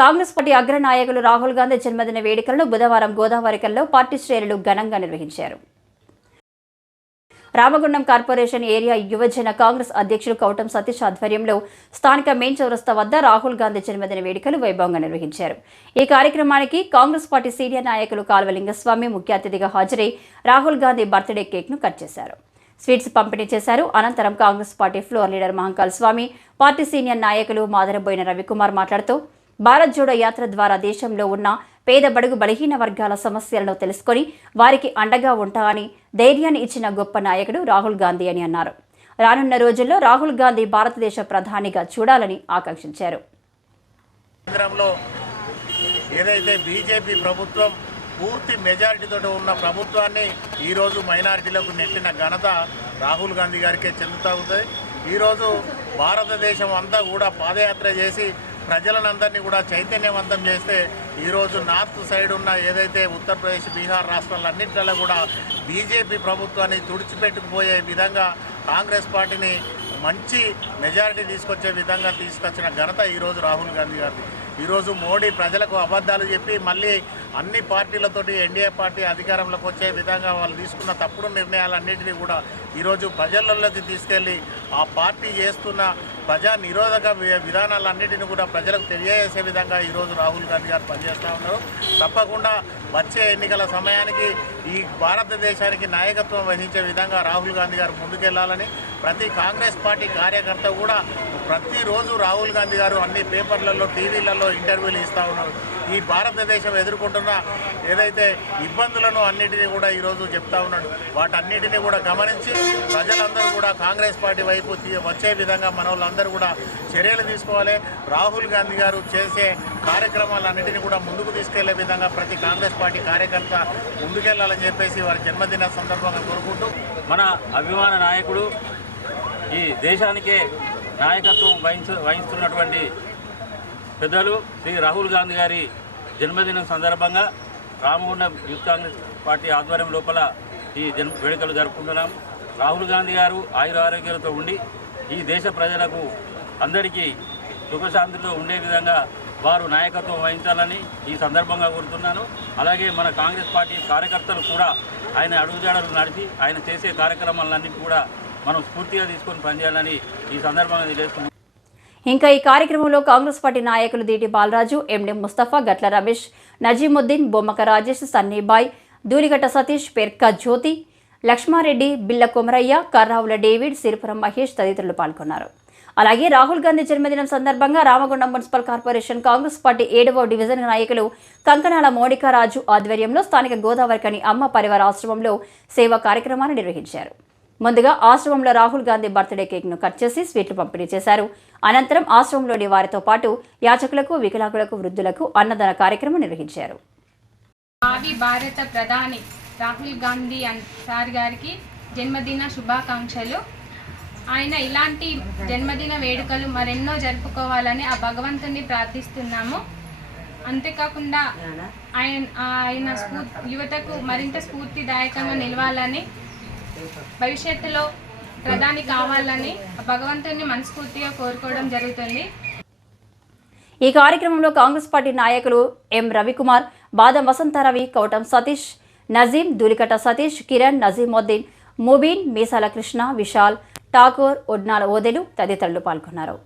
Congress party అగ్రనాయకులు రాహుల్ గాంధీ జన్మదిన వేడుకలను బుధవారం గోదావరికల్లో పార్టీ శ్రేణులు ఘనంగా నిర్వహించారు. రామగుండం కార్పొరేషన్ ఏరియా యువజన కాంగ్రెస్ అధ్యక్షులు కౌటం సతీష్ ఆధ్వర్యంలో స్థానిక మెయిన్ చౌరస్తా వద్ద రాహుల్ గాంధీ జన్మదిన వేడుకలు వైభవంగా నిర్వహించారు. ఈ కార్యక్రమానికి కాంగ్రెస్ పార్టీ సీనియర్ నాయకులు కాల్వలింగస్వామి ముఖ్య అతిథిగా హాజరై రాహుల్ గాంధీ బర్త్డే కేక్ను కట్ చేశారు. స్వీట్స్ పంపిణీ చేశారు. అనంతరం Congress party floor leader Mahankal Swamy party senior నాయకులు మాదరబోయిన రవికుమార్ మాట్లాడుతూ భారత్ జోడో యాత్ర ద్వారా దేశంలో ఉన్న పేద బడుగు బలహీన వర్గాల సమస్యలను తెలుసుకొని వారికి అండగా ఉంటామని ధైర్యాన్ని ఇచ్చిన గొప్ప నాయకుడు రాహుల్ గాంధీ అని అన్నారు. రానున్న రోజుల్లో రాహుల్ గాంధీ భారతదేశ ప్రధానిగా చూడాలని ఆకాంక్షించారు. కేంద్రంలో ఏదైతే బీజేపీ ప్రభుత్వం పూర్తి మెజారిటీతో ఉన్న ప్రభుత్వాన్ని ఈరోజు మైనారిటీలకు నెట్టిన ఘనత రాహుల్ గాంధీ గారికే చెందుతాగుతుంది ఈరోజు భారతదేశం అంతా కూడా పాదయాత్ర చేసి ప్రజలనందరినీ కూడా చైతన్యవంతం చేస్తే ఈరోజు నార్త్ సైడ్ ఉన్న ఏదైతే ఉత్తరప్రదేశ్ బీహార్ రాష్ట్రాలన్నింటిలో కూడా బీజేపీ ప్రభుత్వాన్ని తుడిచిపెట్టుకుపోయే విధంగా కాంగ్రెస్ పార్టీని మంచి మెజారిటీ తీసుకొచ్చే విధంగా తీసుకొచ్చిన ఘనత ఈరోజు రాహుల్ గాంధీ గారిది. ఈరోజు మోడీ ప్రజలకు అబద్ధాలు చెప్పి మళ్ళీ అన్ని పార్టీలతోటి ఎన్డీఏ పార్టీ అధికారంలోకి వచ్చే విధంగా వాళ్ళు తీసుకున్న తప్పుడు నిర్ణయాలన్నింటినీ కూడా ఈరోజు ప్రజలలోకి తీసుకెళ్ళి ఆ పార్టీ చేస్తున్న ప్రజా నిరోధక విధానాలన్నింటినీ కూడా ప్రజలకు తెలియజేసే విధంగా ఈరోజు రాహుల్ గాంధీ గారు పనిచేస్తూ ఉన్నారు. తప్పకుండా వచ్చే ఎన్నికల సమయానికి ఈ భారతదేశానికి నాయకత్వం వహించే విధంగా రాహుల్ గాంధీ గారు ముందుకెళ్ళాలని ప్రతి కాంగ్రెస్ పార్టీ కార్యకర్త కూడా ప్రతిరోజు రాహుల్ గాంధీ గారు అన్ని పేపర్లలో టీవీలలో ఇంటర్వ్యూలు ఇస్తూ ఉన్నారు. ఈ భారతదేశం ఎదుర్కొంటున్న ఏదైతే ఇబ్బందులను అన్నిటినీ కూడా ఈరోజు చెప్తా ఉన్నాడు. వాటన్నిటినీ కూడా గమనించి ప్రజలందరూ కూడా కాంగ్రెస్ పార్టీ వైపు తీ- వచ్చే విధంగా మన వాళ్ళందరూ కూడా చర్యలు తీసుకోవాలి. రాహుల్ గాంధీ గారు చేసే కార్యక్రమాలన్నింటినీ కూడా ముందుకు తీసుకెళ్ళే విధంగా ప్రతి కాంగ్రెస్ పార్టీ కార్యకర్త ముందుకెళ్ళాలని చెప్పేసి వారి జన్మదిన సందర్భంగా కోరుకుంటూ మన అభిమాన నాయకుడు ఈ దేశానికే నాయకత్వం వహించ వహిస్తున్నటువంటి పెద్దలు శ్రీ రాహుల్ గాంధీ గారి జన్మదినం సందర్భంగా రామగుండం యూత్ కాంగ్రెస్ పార్టీ ఆధ్వర్యం లోపల ఈ జన్మ వేడుకలు జరుపుకుంటున్నాం. రాహుల్ గాంధీ గారు ఆయుర ఆరోగ్యాలతో ఉండి ఈ దేశ ప్రజలకు అందరికీ సుఖశాంతితో ఉండే విధంగా వారు నాయకత్వం వహించాలని ఈ సందర్భంగా కోరుతున్నాను. అలాగే మన కాంగ్రెస్ పార్టీ కార్యకర్తలు కూడా ఆయన అడుగుజాడలు నడిచి ఆయన చేసే కార్యక్రమాలన్నీ కూడా మనం స్ఫూర్తిగా తీసుకొని పనిచేయాలని ఈ సందర్భంగా తెలియజేస్తున్నాం. ఇంకా ఈ కార్యక్రమంలో కాంగ్రెస్ పార్టీ నాయకులు దీటి బాలరాజు ఎండి ముస్తఫా గట్ల రమేష్ నజీముద్దీన్ బొమ్మక రాజేష్ సన్నీబాయ్ దూరిగట్ట సతీష్ పెర్కా జ్యోతి లక్ష్మారెడ్డి బిల్ల కొమరయ్య కర్రావుల డేవిడ్ సిరిపురం మహేష్ తదితరులు పాల్గొన్నారు. అలాగే రాహుల్ గాంధీ జన్మదినం సందర్భంగా Ramagundam municipal corporation Congress party ఏడవ డివిజన్ నాయకులు కంకణాల మౌనికారాజు ఆధ్వర్యంలో స్థానిక గోదావరికని అమ్మ పరివార ఆశ్రమంలో సేవా కార్యక్రమాన్ని నిర్వహించారు. ముందుగా ఆశ్రమంలో రాహుల్ గాంధీ బర్త్డే కేక్ను కట్ చేసి స్వీట్లు పంపిణీ చేశారు. అనంతరం ఆశ్రమంలోని వారితో పాటు యాచకులకు వికలాంగులకు వృద్ధులకు అన్నదాన కార్యక్రమం నిర్వహించారు. భావి భారత ప్రధాని రాహుల్ గాంధీ సార్ గారికి జన్మదిన శుభాకాంక్షలు. ఆయన ఇలాంటి జన్మదిన వేడుకలు మరెన్నో జరుపుకోవాలని ఆ భగవంతుని ప్రార్థిస్తున్నాము. అంతేకాకుండా ఆయన ఆయన స్ఫూ యువతకు మరింత స్ఫూర్తిదాయకంగా నిలవాలని భవిష్యత్తులో ప్రధాని కావాలని భగవంతుని మనస్ఫూర్తిగా కోరుకోవడం జరుగుతుంది. ఈ కార్యక్రమంలో కాంగ్రెస్ పార్టీ నాయకులు ఎం రవికుమార్ బాదం వసంతరవి కౌటం సతీష్ నజీం దూలికట సతీష్ కిరణ్ నజీముద్దీన్ ముబీన్ మీసాల కృష్ణ విశాల్ ఠాకూర్ ఒడ్నాల ఓదెలు తదితరులు పాల్గొన్నారు.